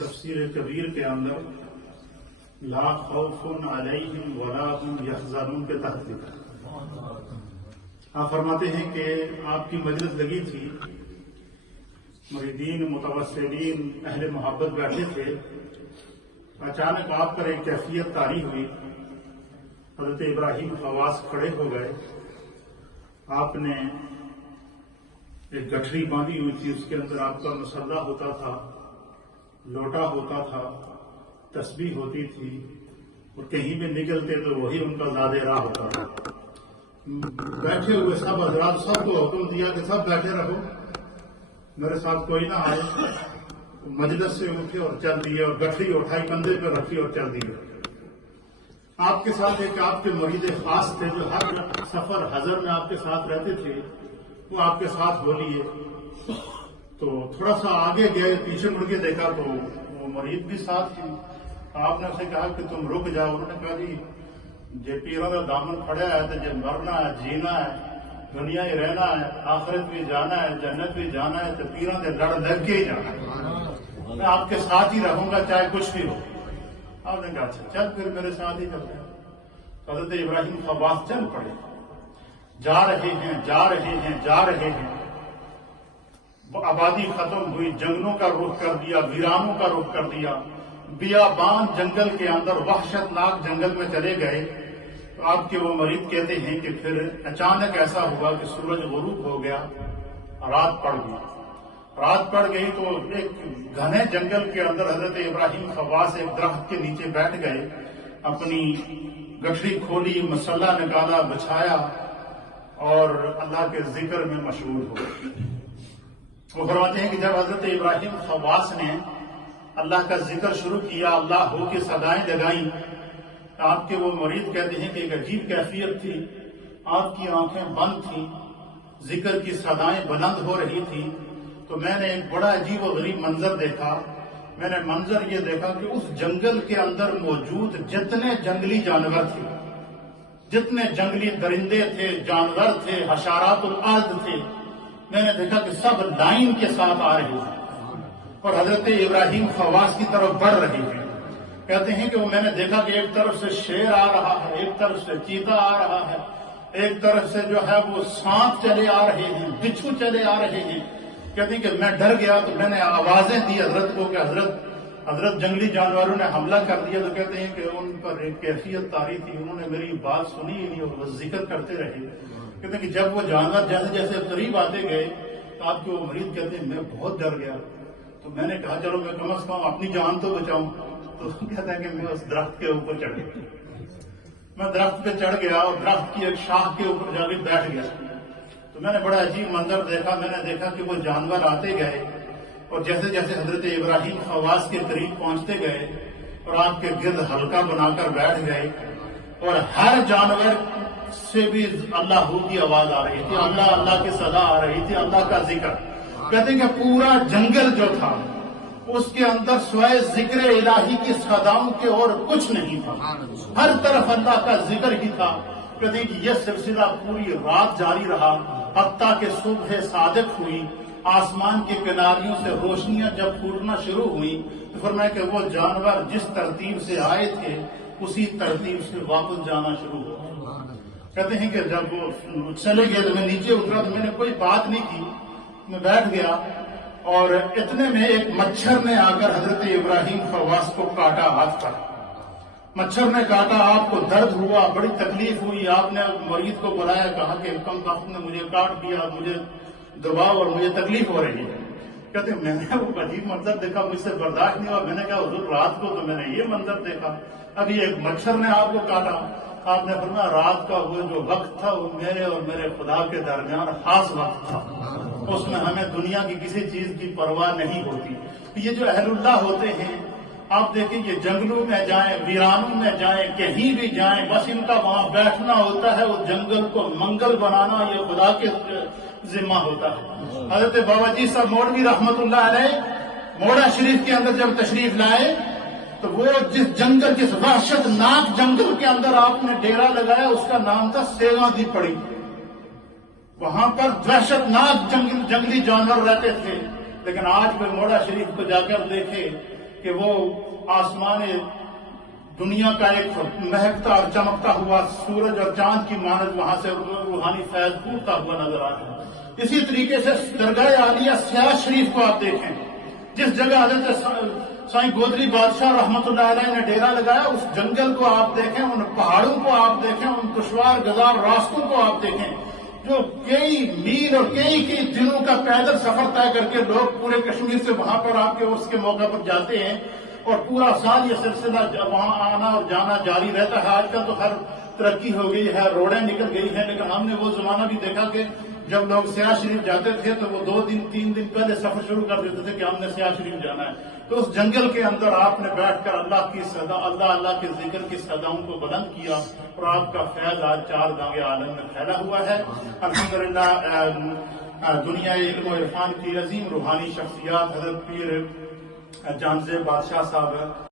تفسیر کبیر کے اندر لا خوف علیہم ولا هم یحزنون کے تحت لکھا۔ آپ فرماتے ہیں کہ آپ کی مجلس لگی تھی، مریدین متوسلین اہل محبت بیٹھے تھے، اچانک آپ پر ایک کیفیت طاری ہوئی، حضرت ابراہیم خواص کھڑے ہو گئے، آپ نے ایک گٹھڑی باندھی ہوئی تھی، اس کے اندر آپ کا مصلہ ہوتا تھا، لوٹا ہوتا تھا، تسبیح ہوتی تھی، اور کہیں بھی نکلتے تو وہی ان کا زاد راہ ہوتا تھا۔ بیٹھے ہوئے سب حضرات سب کو حکم دیا کہ سب بیٹھے رہو، میرے ساتھ کوئی نہ آئے۔ مجلس سے اٹھے اور چل دیے، اور گٹھڑی اٹھائی، کندھے پہ رکھی اور چل دیے۔ آپ کے ساتھ ایک آپ کے مرید خاص تھے جو ہر سفر حضر میں آپ کے ساتھ رہتے تھے، وہ آپ کے ساتھ ہو لیے۔ تو تھوڑا سا آگے گئے، پیچھے مڑ کے دیکھا تو وہ مرید بھی ساتھ تھی۔ آپ نے اسے کہا کہ تم رک جاؤ۔ انہوں نے کہا جی جے پیروں کا دامن پھڑیا ہے تو جے مرنا ہے، جینا ہے، دنیا ہی رہنا ہے، آخرت بھی جانا ہے، جنت بھی جانا ہے، تو پیروں کے لڑ لگ کے ہی جانا ہے۔ میں آپ کے ساتھ ہی رہوں گا چاہے کچھ بھی ہو۔ آپ نے کہا اچھا چل پھر میرے ساتھ ہی چلتے ہیں۔ حضرت ابراہیم خواص چل پڑے، جا رہے ہیں، جا رہے ہیں، جا رہے ہیں۔ آبادی ختم ہوئی، جنگلوں کا رخ کر دیا، ویرانوں کا رخ کر دیا، بیابان جنگل کے اندر وحشت ناک جنگل میں چلے گئے۔ تو آپ کے وہ مرید کہتے ہیں کہ پھر اچانک ایسا ہوا کہ سورج غروب ہو گیا، رات پڑ گئی۔ رات پڑ گئی تو ایک گھنے جنگل کے اندر حضرت ابراہیم خواص ایک درخت کے نیچے بیٹھ گئے، اپنی گٹھڑی کھولی، مصلہ نکالا، بچھایا، اور اللہ کے ذکر میں مشغول ہو گئے۔ وہ فرماتے ہیں کہ جب حضرت ابراہیم خواص نے اللہ کا ذکر شروع کیا، اللہ ہو کے صدائیں لگائیں، آپ کے وہ مرید کہتے ہیں کہ ایک عجیب کیفیت تھی، آپ کی آنکھیں بند تھیں، ذکر کی صدائیں بلند ہو رہی تھی۔ تو میں نے ایک بڑا عجیب و غریب منظر دیکھا۔ میں نے منظر یہ دیکھا کہ اس جنگل کے اندر موجود جتنے جنگلی جانور تھے، جتنے جنگلی درندے تھے، جانور تھے، حشرات الارض تھے، میں نے دیکھا کہ سب لائن کے ساتھ آ رہے ہیں اور حضرت ابراہیم خواص کی طرف بڑھ رہے ہیں۔ کہتے ہیں کہ وہ میں نے دیکھا کہ ایک طرف سے شیر آ رہا ہے، ایک طرف سے چیتا آ رہا ہے، ایک طرف سے جو ہے وہ سانپ چلے آ رہے ہیں، بچھو چلے آ رہے ہیں۔ کہتے ہیں کہ میں ڈر گیا تو میں نے آوازیں دی حضرت کو کہ حضرت جنگلی جانوروں نے حملہ کر دیا۔ تو کہتے ہیں کہ ان پر ایک کیفیت طاری تھی، انہوں نے میری بات سنی ہی نہیں اور وہ ذکر کرتے رہے۔ کہتے ہیں کہ جب وہ جانور جیسے جیسے قریب آتے گئے تو آپ کے وہ مرید کہتے ہیں میں بہت ڈر گیا۔ تو میں نے کہا چلو میں کم از کم اپنی جان تو بچاؤں۔ تو کہتے ہیں کہ میں اس درخت کے اوپر چڑھ گیا۔ میں درخت پہ چڑھ گیا اور درخت کی ایک شاخ کے اوپر جا کے بیٹھ گیا۔ تو میں نے بڑا عجیب منظر دیکھا۔ میں نے دیکھا کہ وہ جانور آتے گئے اور جیسے جیسے حضرت ابراہیم خواص کے قریب پہنچتے گئے اور آپ کے گرد حلقہ بنا کر بیٹھ گئے، اور ہر جانور سے بھی اللہ ہو کی آواز آ رہی تھی، اللہ اللہ کی صدا آ رہی تھی، اللہ کا ذکر۔ کہتے ہیں کہ پورا جنگل جو تھا اس کے اندر سوائے ذکر الہی کی صداؤں کے اور کچھ نہیں تھا، ہر طرف اللہ کا ذکر ہی تھا۔ کہتے ہیں کہ یہ سلسلہ پوری رات جاری رہا، حتیٰ کہ صبح صادق ہوئی، آسمان کے کناریوں سے روشنیاں جب پھوٹنا شروع ہوئی تو فرمایا کہ وہ جانور جس ترتیب سے آئے تھے اسی ترتیب سے واپس جانا شروع ہو۔ کہتے ہیں کہ جب وہ چلے گئے تو میں نیچے اترا تو میں نے کوئی بات نہیں کی، میں بیٹھ گیا، اور اتنے میں ایک مچھر نے آ کر حضرت ابراہیم خواص کو کاٹا ہاتھ پر۔ مچھر نے کاٹا، آپ کو درد ہوا، بڑی تکلیف ہوئی۔ آپ نے مرید کو بلایا، کہا کہ کم وقت نے مجھے کاٹ دیا، مجھے دباؤ اور مجھے تکلیف ہو رہی ہے۔ کہتے ہیں میں نے وہ عجیب منظر دیکھا، مجھ سے برداشت نہیں ہوا۔ میں نے کہا حضور رات کو تو میں نے یہ منظر دیکھا، ابھی ایک مچھر نے آپ کو کاٹا۔ آپ نے فرمایا رات کا وہ جو وقت تھا وہ میرے اور میرے خدا کے درمیان خاص وقت تھا، اس میں ہمیں دنیا کی کسی چیز کی پرواہ نہیں ہوتی۔ یہ جو اہل اللہ ہوتے ہیں، آپ دیکھیں یہ جنگلوں میں جائیں، ویرانوں میں جائیں، کہیں بھی جائیں، بس ان کا وہاں بیٹھنا ہوتا ہے، وہ جنگل کو منگل بنانا یہ خدا کے ذمہ ہوتا ہے۔ حضرت بابا جی صاحب مولوی رحمت اللہ علیہ موڑا شریف کے اندر جب تشریف لائے تو وہ جس جنگل، جس وحشت ناک جنگل کے اندر آپ نے ڈیرا لگایا اس کا نام تھا سیگاں دی پڑی۔ وہاں پر وحشت ناک جنگلی جانور رہتے تھے، لیکن آج کوئی موڑا شریف کو جا کر دیکھے کہ وہ آسمان دنیا کا ایک مہکتا اور چمکتا ہوا سورج اور چاند کی مانند وہاں سے روحانی فیض پھوٹتا ہوا نظر آ رہا ہے۔ اسی طریقے سے درگاہ عالیہ سیاج شریف کو آپ دیکھیں، جس جگہ حضرت سائیں گودری بادشاہ رحمت اللہ علیہ نے ڈیرا لگایا، اس جنگل کو آپ دیکھیں، ان پہاڑوں کو آپ دیکھیں، ان دشوار گزار راستوں کو آپ دیکھیں، جو کئی میل اور کئی دنوں کا پیدل سفر طے کر کے لوگ پورے کشمیر سے وہاں پر آپ کے عرس کے موقع پر جاتے ہیں، اور پورا سال یہ سلسلہ وہاں آنا اور جانا جاری رہتا ہے۔ آج کل تو ہر ترقی ہو گئی ہے، روڈیں نکل گئی ہیں، لیکن ہم نے وہ زمانہ بھی دیکھا کہ جب لوگ سیاج شریف جاتے تھے تو وہ 2 دن 3 دن پہلے سفر شروع کر دیتے تھے کہ ہم نے سیاج شریف جانا ہے۔ تو اس جنگل کے اندر آپ نے بیٹھ کر اللہ کے ذکر کی صداؤں کو بلند کیا، اور آپ کا فیض آج 4 دانگے عالم میں پھیلا ہوا ہے۔ الحمدللہ دنیا علم و عرفان کی عظیم روحانی شخصیات حضرت پیر جانزیب بادشاہ صاحب